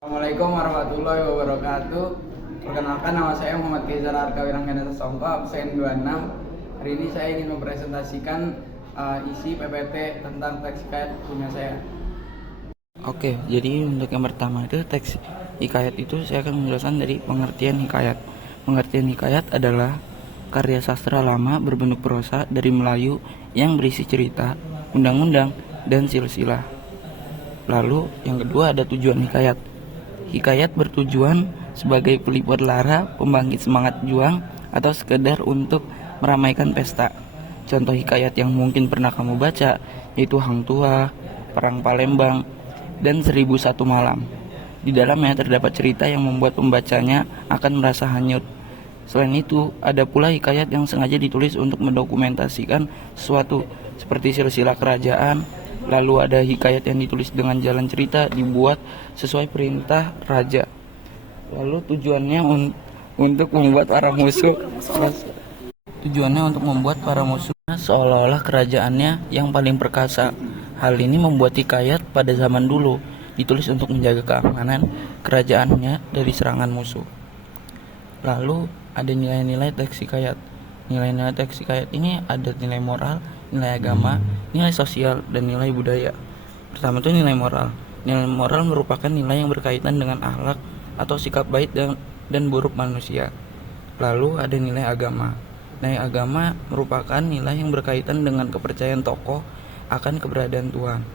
Assalamualaikum warahmatullahi wabarakatuh. Perkenalkan, nama saya Muhammad Kaizar Arka Wiranggana Songko, absen 26. Hari ini saya ingin mempresentasikan isi PPT tentang teks hikayat punya saya. Oke, jadi untuk yang pertama itu teks hikayat itu saya akan menjelaskan dari pengertian hikayat. Pengertian hikayat adalah karya sastra lama berbentuk prosa dari Melayu yang berisi cerita, undang-undang, dan silsilah. Lalu yang kedua ada tujuan hikayat. Hikayat bertujuan sebagai pelipur lara, pembangkit semangat juang, atau sekedar untuk meramaikan pesta. Contoh hikayat yang mungkin pernah kamu baca yaitu Hang Tuah, Perang Palembang, dan 1001 Malam. Di dalamnya terdapat cerita yang membuat pembacanya akan merasa hanyut. Selain itu, ada pula hikayat yang sengaja ditulis untuk mendokumentasikan sesuatu, seperti silsilah kerajaan. Lalu ada hikayat yang ditulis dengan jalan cerita dibuat sesuai perintah raja. Lalu untuk membuat para musuh seolah-olah kerajaannya yang paling perkasa. Hal ini membuat hikayat pada zaman dulu ditulis untuk menjaga keamanan kerajaannya dari serangan musuh. Lalu ada nilai-nilai teks hikayat. Nilai-nilai teks hikayat ini ada nilai moral, nilai agama, nilai sosial, dan nilai budaya. Pertama itu nilai moral. Nilai moral merupakan nilai yang berkaitan dengan akhlak atau sikap baik dan buruk manusia. Lalu ada nilai agama. Nilai agama merupakan nilai yang berkaitan dengan kepercayaan tokoh akan keberadaan Tuhan.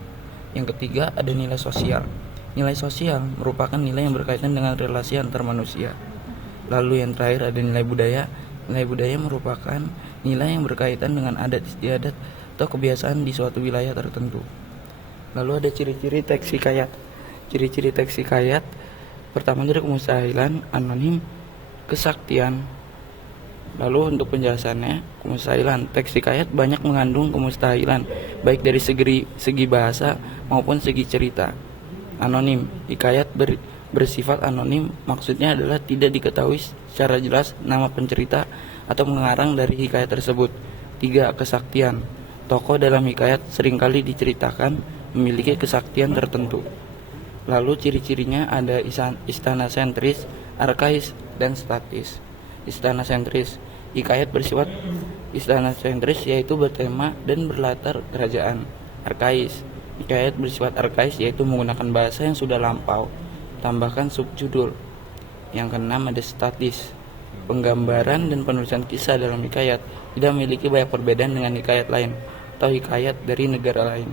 Yang ketiga ada nilai sosial. Nilai sosial merupakan nilai yang berkaitan dengan relasi antar manusia. Lalu yang terakhir ada nilai budaya. Nilai budaya merupakan nilai yang berkaitan dengan adat istiadat atau kebiasaan di suatu wilayah tertentu. Lalu ada ciri-ciri teks hikayat. Ciri-ciri teks hikayat pertama dari kemustahilan, anonim, kesaktian. Lalu untuk penjelasannya, kemustahilan, teks hikayat banyak mengandung kemustahilan, baik dari segi bahasa maupun segi cerita. Anonim, hikayat bersifat anonim, maksudnya adalah tidak diketahui secara jelas nama pencerita atau pengarang dari hikayat tersebut. 3. Kesaktian, tokoh dalam hikayat seringkali diceritakan memiliki kesaktian tertentu. Lalu ciri-cirinya ada istana sentris, arkais, dan statis. Istana sentris, hikayat bersifat istana sentris yaitu bertema dan berlatar kerajaan. Arkais, hikayat bersifat arkais yaitu menggunakan bahasa yang sudah lampau. Tambahkan subjudul. Yang keenam ada statis. Penggambaran dan penulisan kisah dalam hikayat tidak memiliki banyak perbedaan dengan hikayat lain atau hikayat dari negara lain.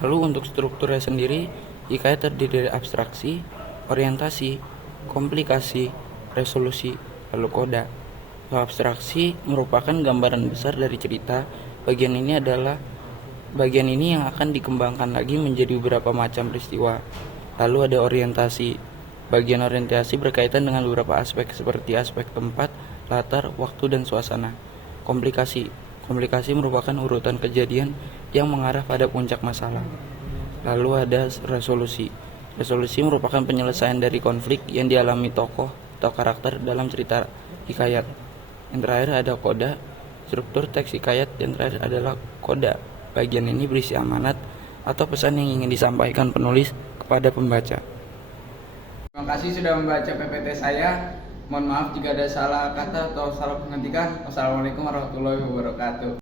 Lalu untuk strukturnya sendiri, hikayat terdiri dari abstraksi, orientasi, komplikasi, resolusi, lalu koda. Abstraksi merupakan gambaran besar dari cerita. Bagian ini yang akan dikembangkan lagi menjadi beberapa macam peristiwa. Lalu ada orientasi. Bagian orientasi berkaitan dengan beberapa aspek seperti aspek tempat, latar, waktu, dan suasana. Komplikasi. Komplikasi merupakan urutan kejadian yang mengarah pada puncak masalah. Lalu ada resolusi. Resolusi merupakan penyelesaian dari konflik yang dialami tokoh atau karakter dalam cerita hikayat. Yang terakhir ada koda. Struktur teks hikayat yang terakhir adalah koda. Bagian ini berisi amanat atau pesan yang ingin disampaikan penulis kepada pembaca. Terima kasih sudah membaca PPT saya. Mohon maaf jika ada salah kata atau salah pengertian. Wassalamualaikum warahmatullahi wabarakatuh.